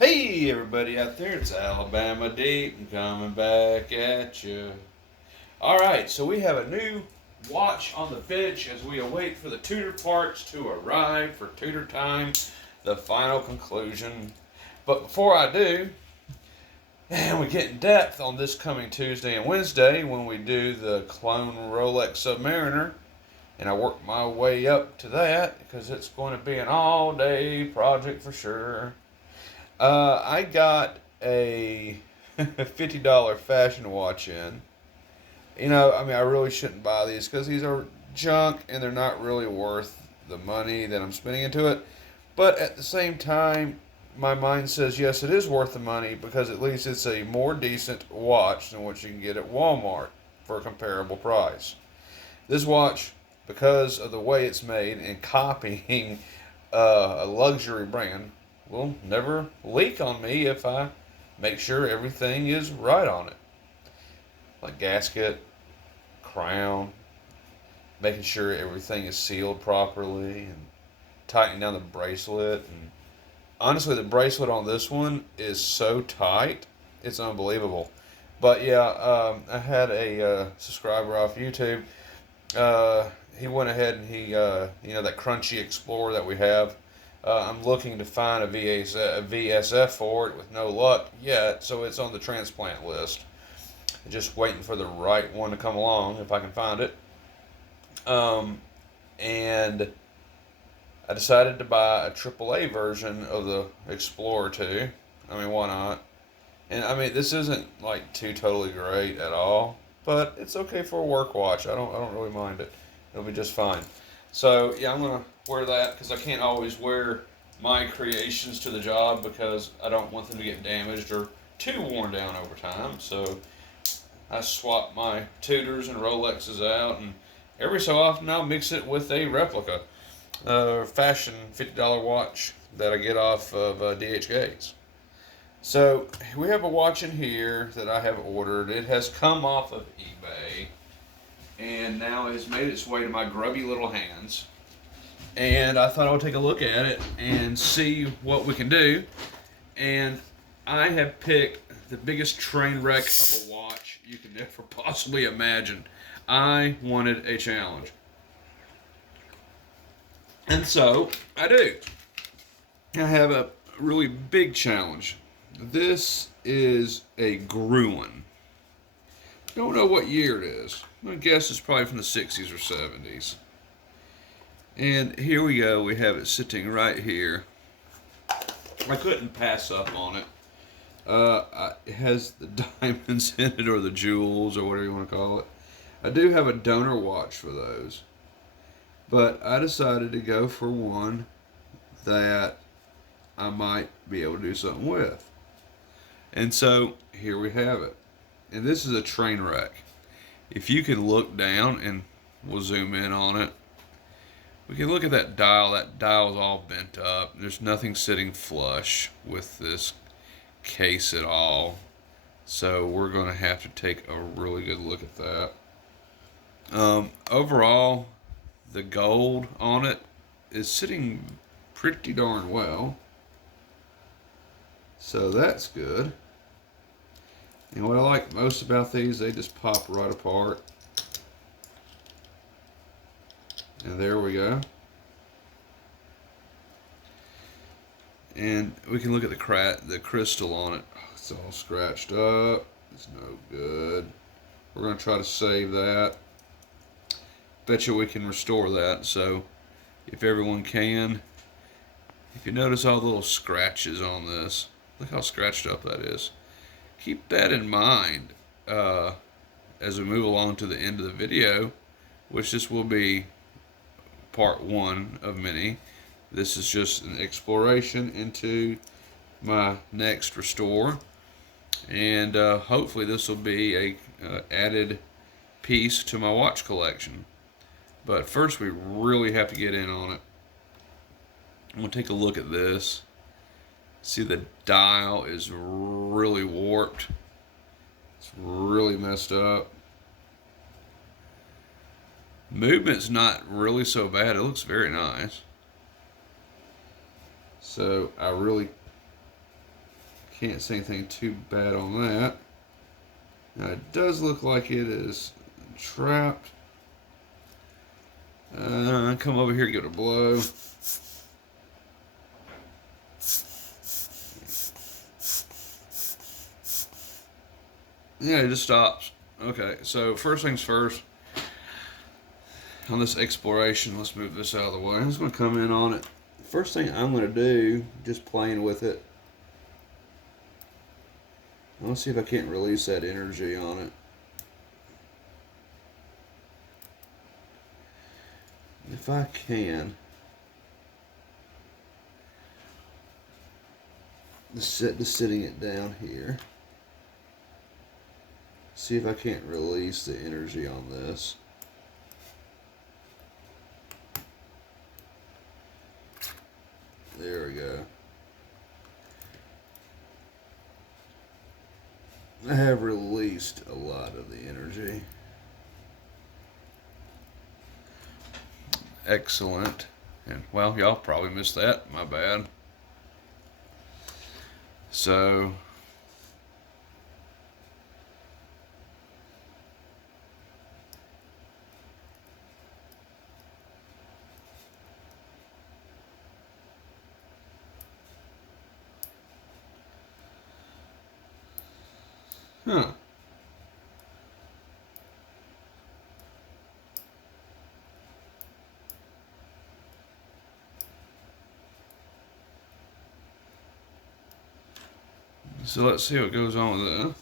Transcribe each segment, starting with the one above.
Hey everybody out there, it's Alabama Deep and coming back at you. Alright, so we have a new watch on the bench as we await for the tutor parts to arrive for tutor time, the final conclusion. But before I do, and we get in depth on this coming Tuesday and Wednesday when we do the clone Rolex Submariner, and I work my way up to that because it's going to be an all day project for sure. I got a $50 fashion watch in. I really shouldn't buy these because these are junk and they're not really worth the money that I'm spending into it. But at the same time, my mind says yes, it is worth the money because at least it's a more decent watch than what you can get at Walmart for a comparable price. This watch, because of the way it's made and copying a luxury brand, will never leak on me if I make sure everything is right on it. Like gasket, crown, making sure everything is sealed properly, and tightening down the bracelet. And honestly, the bracelet on this one is so tight, it's unbelievable. But yeah, I had a subscriber off YouTube. He went ahead and that Crunchy Explorer that we have. I'm looking to find a VSF for it with no luck yet, so it's on the transplant list. Just waiting for the right one to come along if I can find it. And I decided to buy a AAA version of the Explorer 2. I mean, why not? And I mean, this isn't like too totally great at all, but it's okay for a work watch. I don't really mind it. It'll be just fine. So yeah, I'm gonna wear that because I can't always wear my creations to the job because I don't want them to get damaged or too worn down over time. So I swap my Tudors and Rolexes out, and every so often I'll mix it with a replica, fashion $50 watch that I get off of DHGates. So we have a watch in here that I have ordered. It has come off of eBay and now has made its way to my grubby little hands. And I thought I would take a look at it and see what we can do. And I have picked the biggest train wreck of a watch you could ever possibly imagine. I wanted a challenge. And so I do. I have a really big challenge. This is a Greun. Don't know what year it is. I guess it's probably from the 60s or 70s. And here we go. We have it sitting right here. I couldn't pass up on it. It has the diamonds in it, or the jewels, or whatever you want to call it. I do have a donor watch for those. But I decided to go for one that I might be able to do something with. And so here we have it. And this is a train wreck. If you can look down, and we'll zoom in on it, we can look at that dial. That dial is all bent up. There's nothing sitting flush with this case at all. So we're going to have to take a really good look at that. Overall, the gold on it is sitting pretty darn well. So that's good. And what I like most about these, they just pop right apart. And there we go. And we can look at the crystal on it. Oh, it's all scratched up. It's no good. We're going to try to save that. Bet you we can restore that. So if everyone can, if you notice all the little scratches on this, look how scratched up that is. Keep that in mind as we move along to the end of the video, which this will be part one of many. This is just an exploration into my next restore, and hopefully this will be a added piece to my watch collection. But first we really have to get in on it. I'm going to take a look at this. See, the dial is really warped. It's really messed up. Movement's not really so bad. It looks very nice. So I really Can't see anything too bad on that. Now it does look like it is trapped. Come over here, give it a blow. Yeah, it just stops. Okay, so first things first. On this exploration, let's move this out of the way. I'm just going to come in on it. First thing I'm going to do, just playing with it. I want to see if I can't release that energy on it. If I can, just sitting it down here. See if I can't release the energy on this. There we go. I have released a lot of the energy. Excellent. And well, y'all probably missed that. My bad. So huh. So let's see what goes on with that.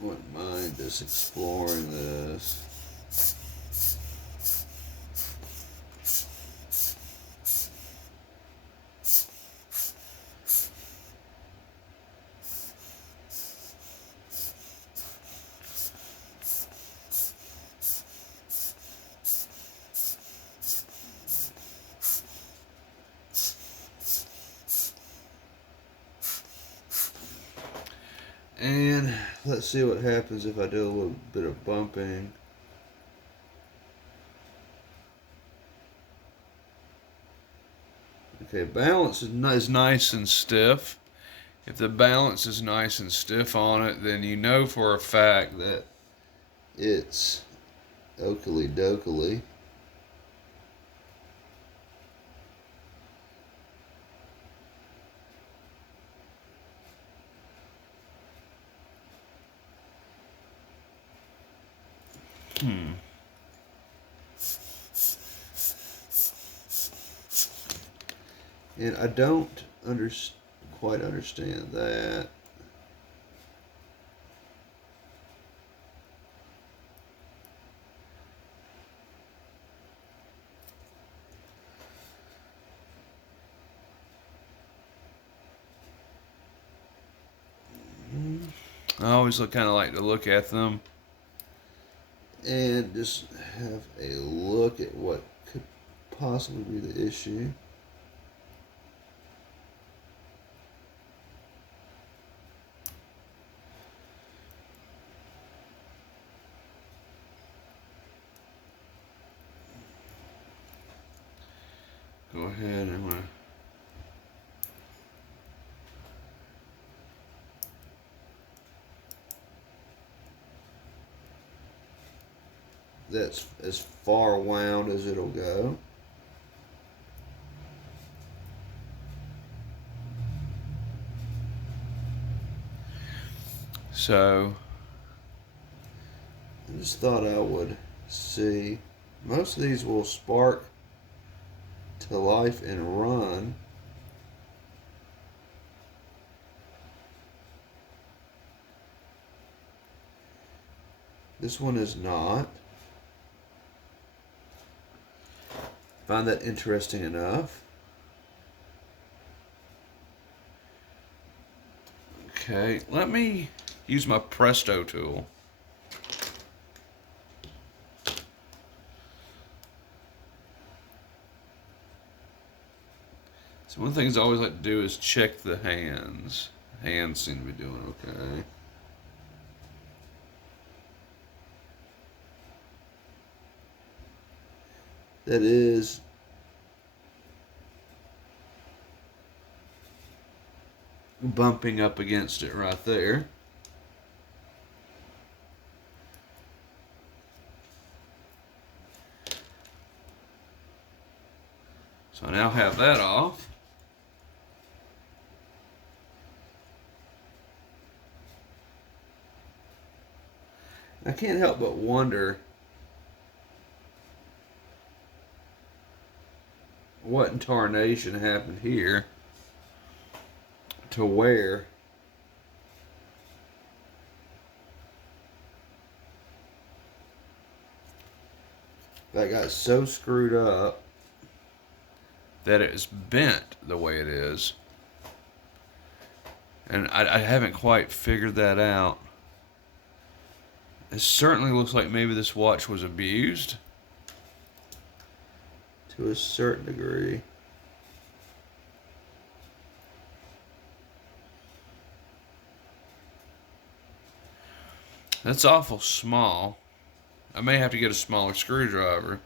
Wouldn't mind just exploring this. And let's see what happens if I do a little bit of bumping. Okay, balance is nice and stiff. If the balance is nice and stiff on it, then you know for a fact that it's oakley dokley. And I don't quite understand that. I always kind of like to look at them and just have a look at what could possibly be the issue. Go ahead and that's as far wound as it'll go. So I just thought I would see. Most of these will spark to life and run. This one is not. Find that interesting enough. Okay, let me use my Presto tool. So one of the things I always like to do is check the hands. Hands seem to be doing okay. that is bumping up against it right there. So I now have that off. I can't help but wonder what in tarnation happened here to where that got so screwed up that it's bent the way it is. And I haven't quite figured that out. It certainly looks like maybe this watch was abused to a certain degree. That's awful small. I may have to get a smaller screwdriver.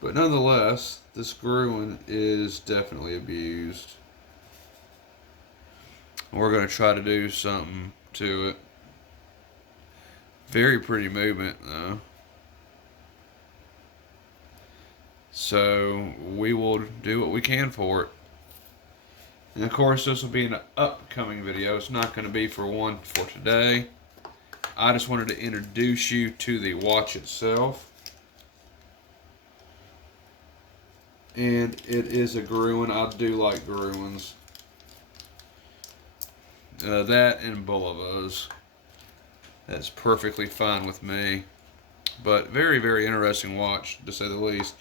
But nonetheless, this Greun is definitely abused. We're going to try to do something to it. Very pretty movement, though. So we will do what we can for it. And of course, this will be an upcoming video. It's not going to be for one for today. I just wanted to introduce you to the watch itself. And it is a Greun. I do like Greuns. That and Bulovas. That's perfectly fine with me. But very, very interesting watch, to say the least.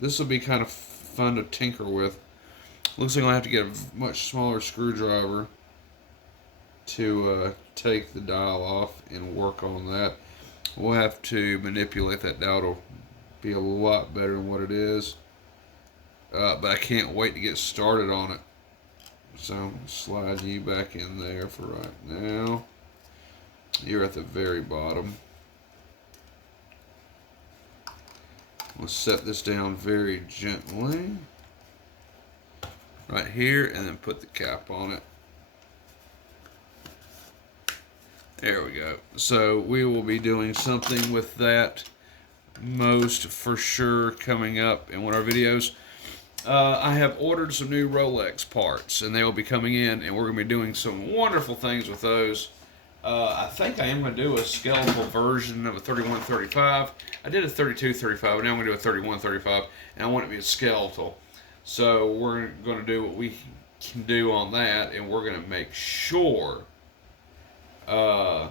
This will be kind of fun to tinker with. Looks like I'll have to get a much smaller screwdriver to take the dial off and work on that. We'll have to manipulate that dial to be a lot better than what it is. But I can't wait to get started on it. So, slide you back in there for right now. You're at the very bottom. We'll set this down very gently. Right here, and then put the cap on it. There we go. So we will be doing something with that most for sure coming up in one of our videos. I have ordered some new Rolex parts, and they will be coming in, and we're going to be doing some wonderful things with those. I think I am going to do a skeletal version of a 3135. I did a 3235, but now I'm going to do a 3135, and I want it to be a skeletal. So we're going to do what we can do on that, and we're going to make sure that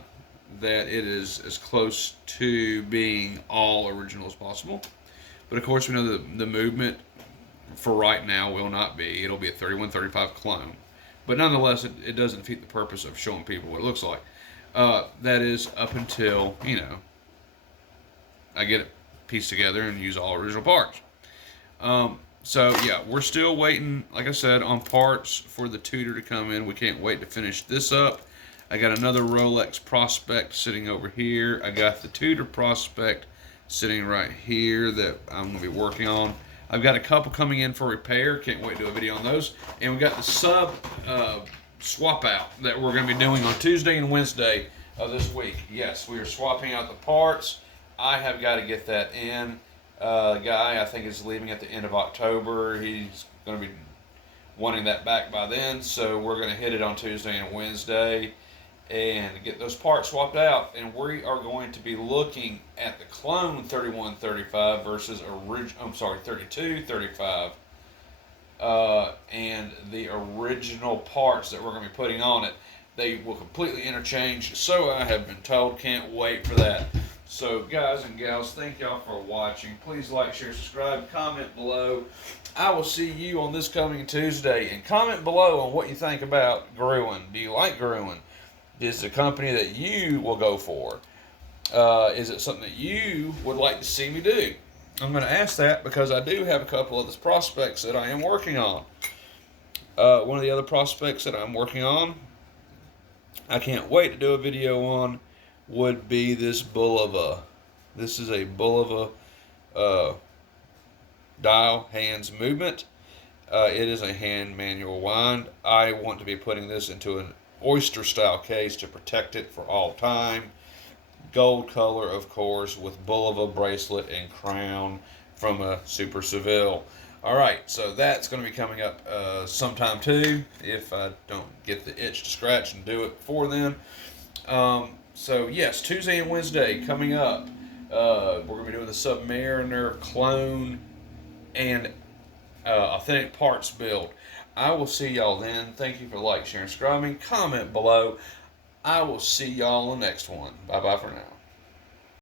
it is as close to being all original as possible. But of course, we know that the movement for right now will not be. It'll be a 3135 clone. But nonetheless, it doesn't defeat the purpose of showing people what it looks like. That is up until, you know, I get it pieced together and use all original parts. So, yeah, we're still waiting, like I said, on parts for the Tudor to come in. We can't wait to finish this up. I got another Rolex Prospect sitting over here. I got the Tudor Prospect sitting right here that I'm going to be working on. I've got a couple coming in for repair. Can't wait to do a video on those. And we got the sub swap out that we're going to be doing on Tuesday and Wednesday of this week. Yes, we are swapping out the parts. I have got to get that in. The guy, I think, is leaving at the end of October. He's going to be wanting that back by then, so we're going to hit it on Tuesday and Wednesday and get those parts swapped out. And we are going to be looking at the clone 3135 versus 3235, and the original parts that we're going to be putting on it. They will completely interchange, so I have been told. Can't wait for that. So, guys and gals, thank y'all for watching. Please like, share, subscribe, comment below. I will see you on this coming Tuesday. And comment below on what you think about Greun. Do you like Greun? Is it a company that you will go for? Is it something that you would like to see me do? I'm going to ask that because I do have a couple of the prospects that I am working on. One of the other prospects that I'm working on, I can't wait to do a video on, would be this Bulova. This is a Bulova uh, dial hands movement. It is a hand manual wind. I want to be putting this into an oyster style case to protect it for all time. Gold color, of course, with Bulova bracelet and crown from a Super Seville. All right, so that's going to be coming up sometime too, if I don't get the itch to scratch and do it before then. So yes, Tuesday and Wednesday coming up. We're going to be doing the Submariner clone and authentic parts build. I will see y'all then. Thank you for sharing, subscribing. Comment below. I will see y'all on the next one. Bye bye for now.